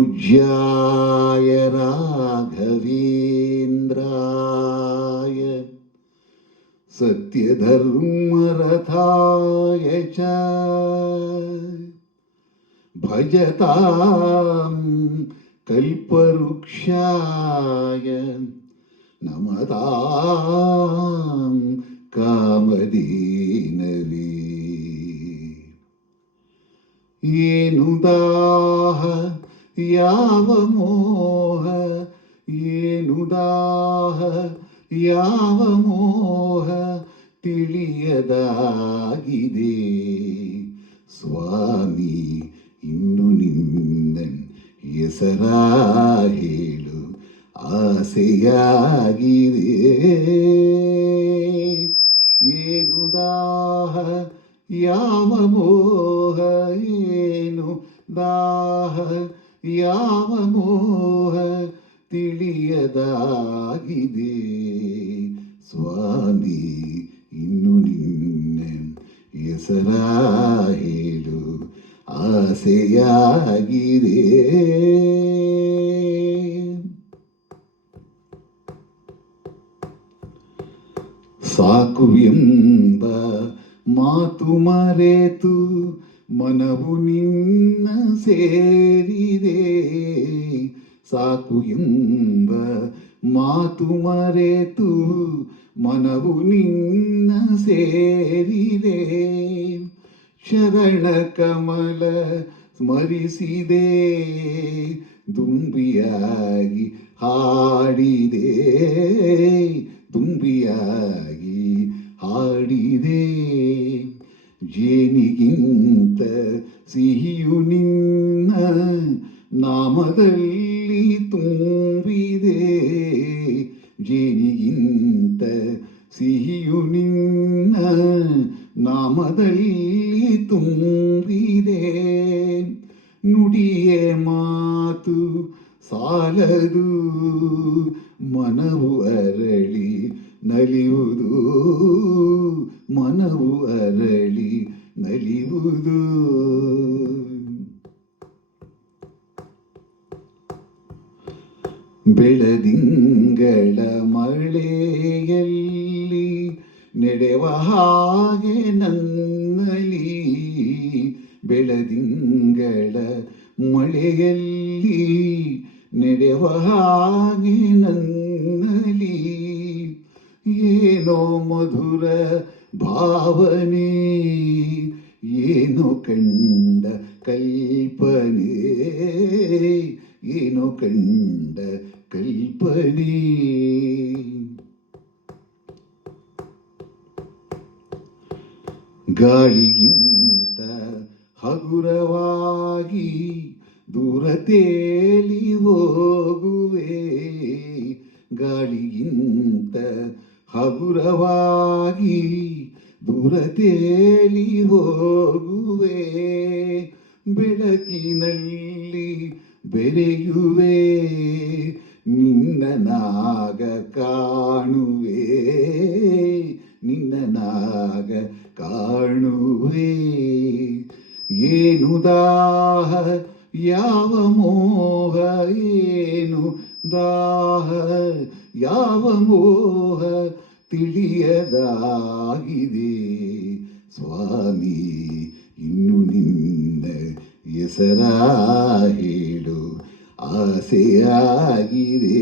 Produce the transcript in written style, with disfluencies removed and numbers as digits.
पूज्याय राघवेन्द्राय सत्यधर्मरथाय च भजतां कल्पवृक्षाय नमतां कामधेनवे ಏನುದಾಹ ಯಾವ ಮೋಹ ಏನುದಾಹ ಯಾವ ಮೋಹ ತಿಳಿಯದಾಗಿದೆ ಸ್ವಾಮಿ ಇನ್ನು ನಿನ್ನ ಹೆಸರ ಹೇಳು ಆಸೆಯಾಗಿದೆ ಏನುದಾಹ ಯಾವ ಮೋಹ ಏನು ದಾಹ ಯಾವ ಮೋಹ ತಿಳಿಯದಾಗಿದೆ ಸ್ವಾಮಿ ಇನ್ನು ನಿನ್ನ ಹೆಸರ ಹೇಳು ಆಸೆಯಾಗಿದೆ ಸಾಕು ಎಂಬ ಮಾತು ಮರೆತು ಮನವು ನಿನ್ನ ಸೇರಿದೆ ಸಾಕು ಎಂಬ ಮಾತು ಮರೆತು ಮನವು ನಿನ್ನ ಸೇರಿದೆ ಶರಣ ಕಮಲ ಸ್ಮರಿಸಿದೆ ದುಂಬಿಯಾಗಿ ಹಾಡಿದೆ ದುಂಬಿಯಾಗಿ ಹಾಡಿದೆ ಜೇನಿಗಿಂತ ಸಿಹಿಯು ನಿನ್ನ ನಾಮದಲ್ಲಿ ತುಂಬಿದೆ ಜೇನಿಗಿಂತ ಸಿಹಿಯು ನಿನ್ನ ನಾಮದಲ್ಲಿ ತುಂಬಿದೆ ನುಡಿಯ ಮಾತು ಸಾಲದು ಮನವು ಅರಳಿ ನಲಿಯುವುದು ಮನವು ಅರಳಿ ನಲಿಯುವುದು ಬೆಳದಿಂಗಳ ಮಳೆಯಲ್ಲಿ ನಡೆವ ಹಾಗೆ ನನ್ನಲಿ ಬೆಳದಿಂಗಳ ಮಳೆಯಲ್ಲಿ ನಡೆವ ಹಾಗೆ ನನ್ನಲಿ ಏನೋ ಮಧುರ ಭಾವನೆ ಏನೋ ಕಂಡ ಕಲ್ಪನೆ ಏನೋ ಕಂಡ ಕಲ್ಪನೆ ಗಾಳಿಗಿಂತ ಹಗುರವಾಗಿ ದೂರ ತೇಲಿ ಹೋಗುವೆ ಗಾಳಿಗಿಂತ ಹಗುರವಾಗಿ ದೂರ ತೇಲಿ ಹೋಗುವೆ ಬೆಳಕಿನಲ್ಲಿ ಬೆರೆಯುವೆ ನಿನ್ನ ನಾಗ ಕಾಣುವೆ ನಿನ್ನ ನಾಗ ಕಾಣುವೆ ಏನು ದಾಹ ಯಾವ ಮೋಹ ಏನು ದಾಹ ಯಾವ ಮೋಹ ತಿಳಿಯದಾಗಿದೆ ಸ್ವಾಮಿ ಇನ್ನು ನಿನ್ನ ಹೆಸರ ಹೇಳು ಆಸೆಯಾಗಿದೆ